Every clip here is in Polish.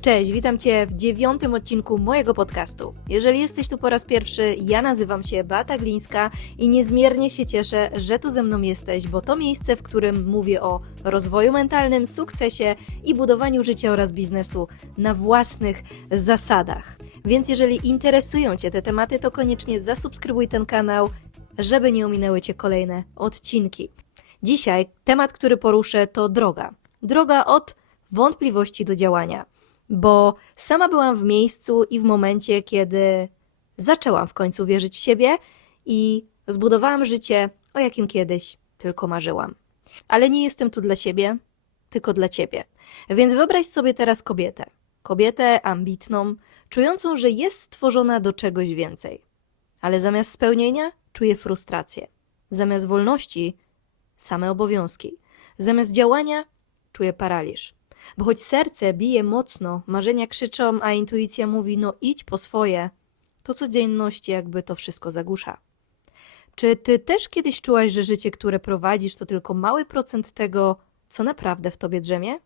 Cześć, witam Cię w dziewiątym odcinku mojego podcastu. Jeżeli jesteś tu po raz pierwszy, ja nazywam się Beata Glińska i niezmiernie się cieszę, że tu ze mną jesteś, bo to miejsce, w którym mówię o rozwoju mentalnym, sukcesie i budowaniu życia oraz biznesu na własnych zasadach. Więc jeżeli interesują Cię te tematy, to koniecznie zasubskrybuj ten kanał, żeby nie ominęły Cię kolejne odcinki. Dzisiaj temat, który poruszę, to droga. Droga od wątpliwości do działania bo sama byłam w miejscu i w momencie, kiedy zaczęłam w końcu wierzyć w siebie i zbudowałam życie, o jakim kiedyś tylko marzyłam. Ale nie jestem tu dla siebie, tylko dla ciebie. Więc wyobraź sobie teraz kobietę. Kobietę ambitną, czującą, że jest stworzona do czegoś więcej. Ale zamiast spełnienia czuje frustrację. Zamiast wolności same obowiązki. Zamiast działania czuje paraliż. Bo choć serce bije mocno, marzenia krzyczą, a intuicja mówi: no idź po swoje, to codzienność jakby to wszystko zagłusza. Czy ty też kiedyś czułaś, że życie, które prowadzisz, to tylko mały procent tego, co naprawdę w tobie drzemie?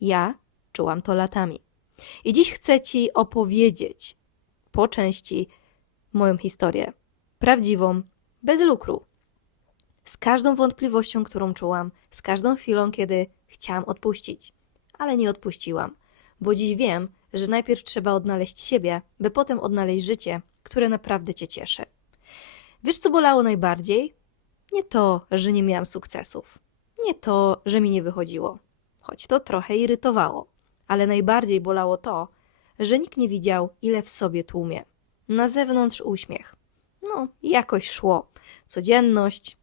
Ja czułam to latami. I dziś chcę ci opowiedzieć po części moją historię. Prawdziwą, bez lukru. Z każdą wątpliwością, którą czułam, z każdą chwilą, kiedy chciałam odpuścić ale nie odpuściłam, bo dziś wiem, że najpierw trzeba odnaleźć siebie, by potem odnaleźć życie, które naprawdę cię cieszy. Wiesz, co bolało najbardziej? Nie to, że nie miałam sukcesów, nie to, że mi nie wychodziło, choć to trochę irytowało, ale najbardziej bolało to, że nikt nie widział, ile w sobie tłumie. Na zewnątrz uśmiech. No, jakoś szło. Codzienność,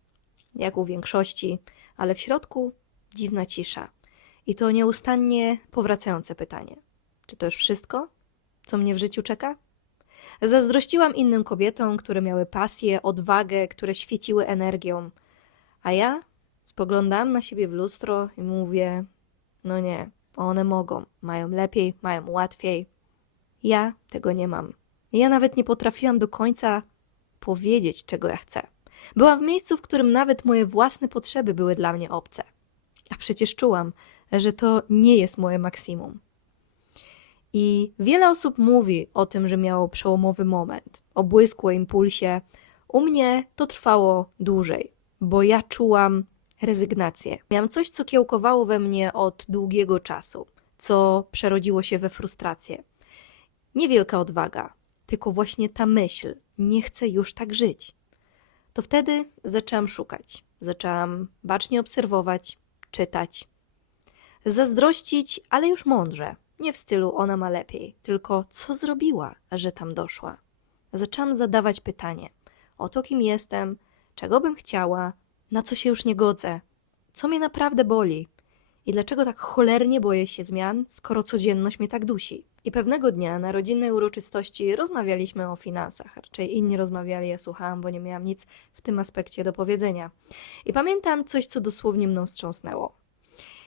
jak u większości, ale w środku dziwna cisza. I to nieustannie powracające pytanie: czy to już wszystko, co mnie w życiu czeka? Zazdrościłam innym kobietom, które miały pasję, odwagę, które świeciły energią. A ja spoglądam na siebie w lustro i mówię: No nie, one mogą, mają lepiej, mają łatwiej. Ja tego nie mam. Ja nawet nie potrafiłam do końca powiedzieć, czego ja chcę. Byłam w miejscu, w którym nawet moje własne potrzeby były dla mnie obce. A przecież czułam, że to nie jest moje maksimum. I wiele osób mówi o tym, że miało przełomowy moment, o błysku, o impulsie. U mnie to trwało dłużej, bo ja czułam rezygnację. Miałam coś, co kiełkowało we mnie od długiego czasu, co przerodziło się we frustrację. Niewielka odwaga, tylko właśnie ta myśl: nie chcę już tak żyć. To wtedy zaczęłam szukać, zaczęłam bacznie obserwować, czytać, Zazdrościć, ale już mądrze. Nie w stylu ona ma lepiej, tylko co zrobiła, że tam doszła. Zaczęłam zadawać pytanie o to, kim jestem, czego bym chciała, na co się już nie godzę, co mnie naprawdę boli i dlaczego tak cholernie boję się zmian, skoro codzienność mnie tak dusi. I pewnego dnia na rodzinnej uroczystości rozmawialiśmy o finansach. Raczej inni rozmawiali, ja słuchałam, bo nie miałam nic w tym aspekcie do powiedzenia. I pamiętam coś, co dosłownie mną wstrząsnęło.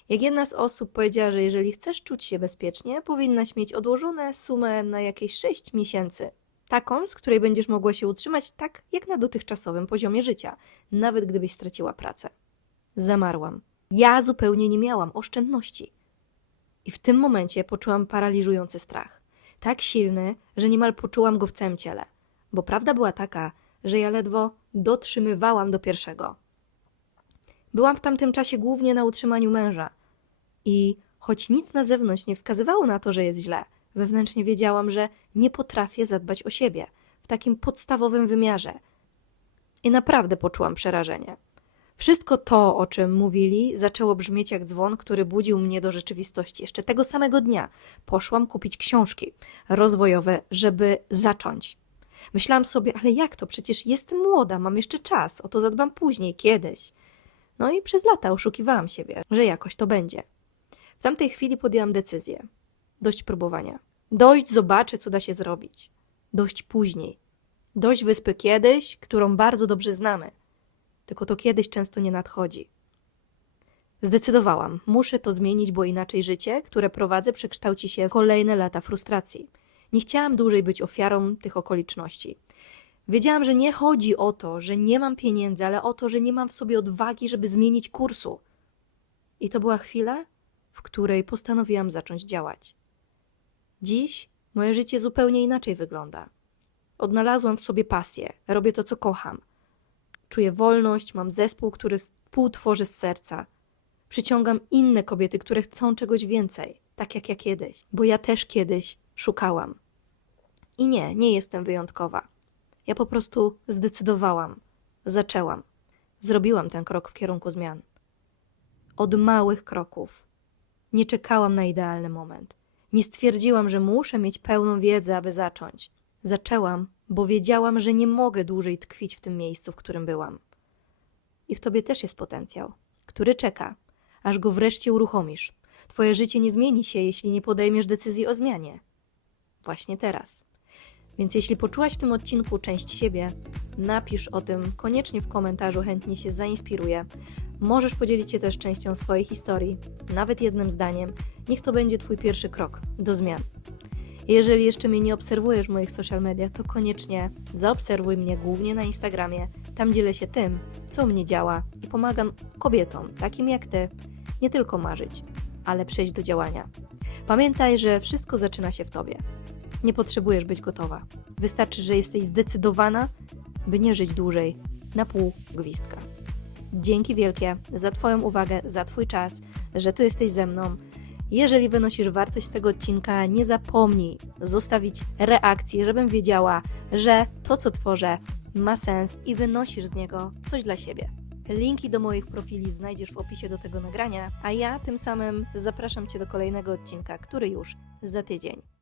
Jak jedna z osób powiedziała, że jeżeli chcesz czuć się bezpiecznie, powinnaś mieć odłożone sumę na jakieś 6 miesięcy. Taką, z której będziesz mogła się utrzymać tak jak na dotychczasowym poziomie życia, nawet gdybyś straciła pracę. Zamarłam. Ja zupełnie nie miałam oszczędności. I w tym momencie poczułam paraliżujący strach. Tak silny, że niemal poczułam go w całym ciele. Bo prawda była taka, że ja ledwo dotrzymywałam do pierwszego. Byłam w tamtym czasie głównie na utrzymaniu męża. I choć nic na zewnątrz nie wskazywało na to, że jest źle, wewnętrznie wiedziałam, że nie potrafię zadbać o siebie w takim podstawowym wymiarze. I naprawdę poczułam przerażenie. Wszystko to, o czym mówili, zaczęło brzmieć jak dzwon, który budził mnie do rzeczywistości. Jeszcze tego samego dnia poszłam kupić książki rozwojowe, żeby zacząć. Myślałam sobie, ale jak to? Przecież jestem młoda, mam jeszcze czas, o to zadbam później, kiedyś. No i przez lata oszukiwałam siebie, że jakoś to będzie. W tamtej chwili podjęłam decyzję. Dość próbowania. Dość zobaczę, co da się zrobić. Dość później. Dość wyspy kiedyś, którą bardzo dobrze znamy. Tylko to kiedyś często nie nadchodzi. Zdecydowałam, muszę to zmienić, bo inaczej życie, które prowadzę, przekształci się w kolejne lata frustracji. Nie chciałam dłużej być ofiarą tych okoliczności. Wiedziałam, że nie chodzi o to, że nie mam pieniędzy, ale o to, że nie mam w sobie odwagi, żeby zmienić kursu. I to była chwila, w której postanowiłam zacząć działać. Dziś moje życie zupełnie inaczej wygląda. Odnalazłam w sobie pasję, robię to, co kocham. Czuję wolność, mam zespół, który współtworzy z serca. Przyciągam inne kobiety, które chcą czegoś więcej, tak jak ja kiedyś, bo ja też kiedyś szukałam. I nie, nie jestem wyjątkowa. Ja po prostu zdecydowałam, zaczęłam, zrobiłam ten krok w kierunku zmian. Od małych kroków. Nie czekałam na idealny moment. Nie stwierdziłam, że muszę mieć pełną wiedzę, aby zacząć. Zaczęłam, bo wiedziałam, że nie mogę dłużej tkwić w tym miejscu, w którym byłam. I w tobie też jest potencjał, który czeka, aż go wreszcie uruchomisz. Twoje życie nie zmieni się, jeśli nie podejmiesz decyzji o zmianie. Właśnie teraz. Więc jeśli poczułaś w tym odcinku część siebie, napisz o tym koniecznie w komentarzu, chętnie się zainspiruję. Możesz podzielić się też częścią swojej historii, nawet jednym zdaniem. Niech to będzie Twój pierwszy krok do zmian. Jeżeli jeszcze mnie nie obserwujesz w moich social mediach, to koniecznie zaobserwuj mnie głównie na Instagramie. Tam dzielę się tym, co mnie działa i pomagam kobietom, takim jak Ty, nie tylko marzyć, ale przejść do działania. Pamiętaj, że wszystko zaczyna się w Tobie. Nie potrzebujesz być gotowa. Wystarczy, że jesteś zdecydowana, by nie żyć dłużej na pół gwizdka. Dzięki wielkie za Twoją uwagę, za Twój czas, że tu jesteś ze mną. Jeżeli wynosisz wartość z tego odcinka, nie zapomnij zostawić reakcji, żebym wiedziała, że to, co tworzę, ma sens i wynosisz z niego coś dla siebie. Linki do moich profili znajdziesz w opisie do tego nagrania, a ja tym samym zapraszam Cię do kolejnego odcinka, który już za tydzień.